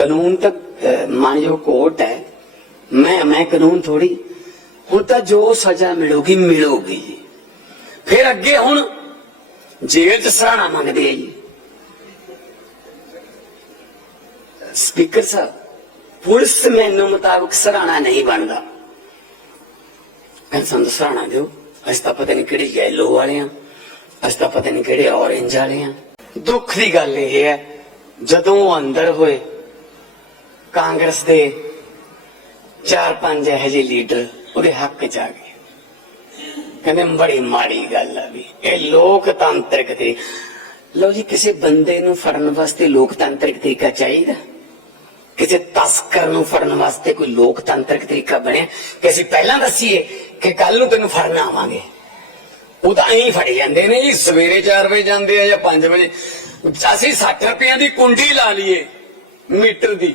ਕਾਨੂੰਨ ਤਾਂ ਅਹ, ਮਾਨਯੋਗ ਕੋਰਟ ਹੈ ਮੈਂ ਮੈਂ ਕਾਨੂੰਨ ਥੋੜੀ ਹੁਣ ਤਾਂ ਜੋ ਸਜ਼ਾ ਮਿਲੂਗੀ ਮਿਲੂਗੀ ਜੀ ਫਿਰ ਅੱਗੇ ਹੁਣ ਜੇਲ੍ਹ ਚ ਸਰਾਣਾ ਮੰਗਦੇ ਆ ਜੀ ਸਪੀਕਰ ਸਾਹਿਬ ਪੁਲਿਸ ਮੈਨੂੰ ਮੁਤਾਬਕ ਸਰਾਣਾ ਨਹੀਂ ਬਣਦਾ ਕਹਿੰਦੇ ਸਾਨੂੰ ਸਰਾਣਾ ਦਿਓ ਅਸੀਂ ਤਾਂ ਪਤਾ ਨਹੀਂ ਕਿਹੜੇ ਯੈਲੋ ਵਾਲੇ ਆ ਅਸੀਂ ਤਾਂ ਪਤਾ ਨਹੀਂ ਕਿਹੜੇ ਔਰੇਂਜ ਵਾਲੇ ਆ ਦੁੱਖ ਦੀ ਗੱਲ ਇਹ ਹੈ ਜਦੋਂ ਉਹ ਅੰਦਰ ਹੋਏ ਕਾਂਗਰਸ ਦੇ ਚਾਰ ਪੰਜ ਇਹੋ ਜਿਹੇ ਲੀਡਰ ਉਹਦੇ ਹੱਕ ਚ ਆ ਗਏ। ਕਹਿੰਦੇ ਬੜੀ ਮਾੜੀ ਗੱਲ ਆ ਵੀ ਇਹ ਲੋਕਤੰਤਰਿਕ ਤੇ ਲਓ ਜੀ, ਕਿਸੇ ਬੰਦੇ ਨੂੰ ਫੜਨ ਵਾਸਤੇ ਲੋਕਤੰਤਰਿਕ ਤਰੀਕਾ ਚਾਹੀਦਾ? ਕਿਸੇ ਤਸਕਰ ਨੂੰ ਫੜਨ ਵਾਸਤੇ ਕੋਈ ਲੋਕਤੰਤਰਿਕ ਤਰੀਕਾ ਬਣਿਆ? ਕਿ ਅਸੀਂ ਪਹਿਲਾਂ ਦੱਸੀਏ ਕਿ ਕੱਲ ਨੂੰ ਤੈਨੂੰ ਫੜਨ ਆਵਾਂਗੇ। ਉਹ ਤਾਂ ਐਂ ਫੜੇ ਜਾਂਦੇ ਨੇ ਜੀ, ਸਵੇਰੇ 4 ਵਜੇ ਜਾਂਦੇ ਆ ਜਾਂ 5 ਵਜੇ। ਅਸੀਂ 60 ਰੁਪਏ ਦੀ ਕੁੰਡੀ ਲਾ ਲਈਏ ਮੀਟਰ ਦੀ।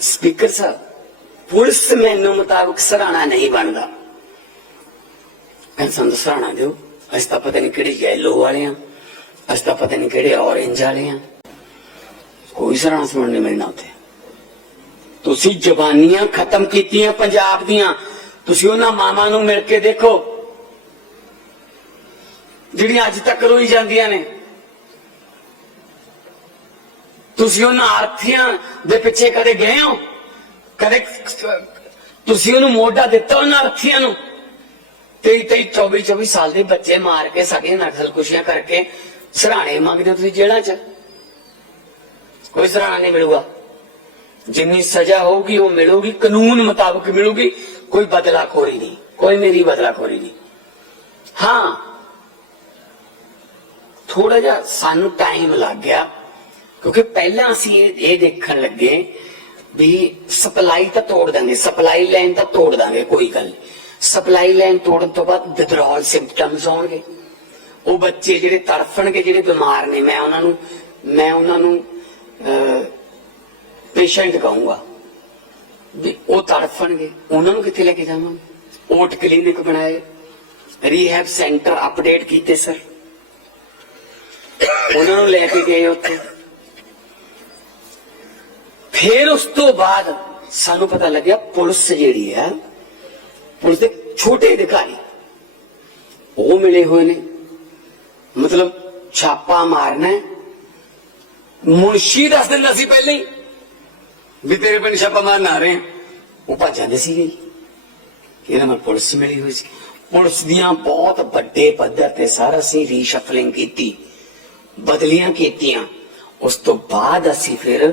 ਸਪੀਕਰ ਸਾਹਿਬ, ਪੁਲਿਸ ਮੈਨੂੰ ਮੁਤਾਬਕ ਸਰਾਣਾ ਨਹੀਂ ਬਣਦਾ। ਕਹਿੰਦੇ ਸਾਨੂੰ ਸਰਾਣਾ ਦਿਓ। ਅਸੀਂ ਤਾਂ ਪਤਾ ਨਹੀਂ ਕਿਹੜੇ ਯੈਲੋ ਵਾਲੇ ਆ। ਅਸੀਂ ਤਾਂ ਪਤਾ ਨਹੀਂ ਕਿਹੜੇ ਔਰੇਂਜ ਵਾਲੇ ਆ। ਕੋਈ ਸਰਾਣਾ ਸੁਣਨ ਨਹੀਂ ਮਿਲਣਾ ਉੱਥੇ। ਤੁਸੀਂ ਜ਼ਬਾਨੀਆਂ ਖਤਮ ਕੀਤੀਆਂ ਪੰਜਾਬ ਦੀਆਂ। ਤੁਸੀਂ ਉਹਨਾਂ ਮਾਵਾਂ ਨੂੰ ਮਿਲ ਕੇ ਦੇਖੋ। ਜਿਹੜੀਆਂ ਅੱਜ ਤੱਕ ਰੋਈ ਜਾਂਦੀਆਂ ਨੇ। ਤੁਸੀਂ ਉਹਨਾਂ ਆਰਥੀਆਂ ਦੇ ਪਿੱਛੇ ਕਦੇ ਗਏ ਹੋ? ਕਦੇ ਤੁਸੀਂ ਉਹਨੂੰ ਮੋਢਾ ਦਿੱਤਾ ਉਹਨਾਂ ਆਰਥੀਆਂ ਨੂੰ? 23 23 24 24 ਸਾਲ ਦੇ ਬੱਚੇ ਮਾਰ ਕੇ ਸਾਡੀਆਂ ਨਕਸਲ ਕੁਸ਼ੀਆਂ ਕਰਕੇ ਸਰਾਣੇ ਮੰਗਦੇ ਹੋ ਤੁਸੀਂ ਜੇਲ੍ਹਾਂ 'ਚ? ਕੋਈ ਸਰਾਣਾ ਨਹੀਂ ਮਿਲੂਗਾ। ਜਿੰਨੀ ਸਜ਼ਾ ਹੋਊਗੀ, ਉਹ ਮਿਲੂਗੀ, ਕਾਨੂੰਨ ਮੁਤਾਬਕ ਮਿਲੂਗੀ, ਕੋਈ ਬਦਲਾਖੋਰੀ ਨਹੀਂ, ਕੋਈ ਮੇਰੀ ਬਦਲਾਖੋਰੀ ਨਹੀਂ। ਹਾਂ। ਥੋੜਾ ਜਿਹਾ ਸਾਨੂੰ ਟਾਈਮ ਲੱਗ ਗਿਆ। ਕਿਉਂਕਿ ਪਹਿਲਾਂ ਅਸੀਂ ਇਹ ਇਹ ਦੇਖਣ ਲੱਗੇ ਵੀ ਸਪਲਾਈ ਤਾਂ ਤੋੜ ਦਾਂਗੇ, ਸਪਲਾਈ ਲਾਈਨ ਤਾਂ ਤੋੜ ਦਾਂਗੇ, ਕੋਈ ਗੱਲ ਨਹੀਂ। ਸਪਲਾਈ ਲਾਈਨ ਤੋੜਨ ਤੋਂ ਬਾਅਦ ਵਿਦਰੋਲ ਸਿੰਪਟਮਸ ਆਉਣਗੇ। ਉਹ ਬੱਚੇ ਜਿਹੜੇ ਤੜਫਣਗੇ, ਜਿਹੜੇ ਬਿਮਾਰ ਨੇ, ਮੈਂ ਉਹਨਾਂ ਨੂੰ ਮੈਂ ਉਹਨਾਂ ਨੂੰ ਪੇਸ਼ੈਂਟ ਕਹੂੰਗਾ ਵੀ ਉਹ ਤੜਫਣਗੇ। ਉਹਨਾਂ ਨੂੰ ਕਿੱਥੇ ਲੈ ਕੇ ਜਾਵਾਂਗੇ? ਓਟ ਕਲੀਨਿਕ ਬਣਾਏ। ਰੀਹੈਬ ਸੈਂਟਰ ਅਪਡੇਟ ਕੀਤੇ ਸਰ ਉਹਨਾਂ ਨੂੰ ਲੈ ਕੇ ਗਏ ਉੱਥੇ। ਫਿਰ ਉਸ ਤੋਂ ਬਾਅਦ ਸਾਨੂੰ ਪਤਾ ਲੱਗਿਆ ਪੁਲਿਸ ਜਿਹੜੀ ਹੈ ਪੁਲਿਸ ਦੇ ਛੋਟੇ ਅਧਿਕਾਰੀ ਉਹ ਮਿਲੇ ਹੋਏ ਨੇ ਮਤਲਬ ਛਾਪਾ ਮਾਰਨਾ ਹੈ। ਮੁਨਸ਼ੀ ਦੱਸ ਦਿੰਦਾ ਸੀ ਪਹਿਲਾਂ ਹੀ ਵੀ ਤੇਰੇ ਪਿੰਡ ਛਾਪਾ ਮਾਰਨ ਆ ਰਹੇ ਆ ਉਹ ਭੱਜ ਜਾਂਦੇ ਸੀਗੇ ਜੀ। ਇਹਨਾਂ ਨਾਲ ਪੁਲਿਸ ਮਿਲੀ ਹੋਈ ਸੀ ਪੁਲਿਸ ਦੀਆਂ ਬਹੁਤ ਵੱਡੇ ਪੱਧਰ ਤੇ ਸਾਰਾ ਅਸੀਂ ਰੀਸ਼ਫਲਿੰਗ ਕੀਤੀ ਬਦਲੀਆਂ ਕੀਤੀਆਂ ਉਸ ਤੋਂ ਬਾਅਦ ਅਸੀਂ ਫਿਰ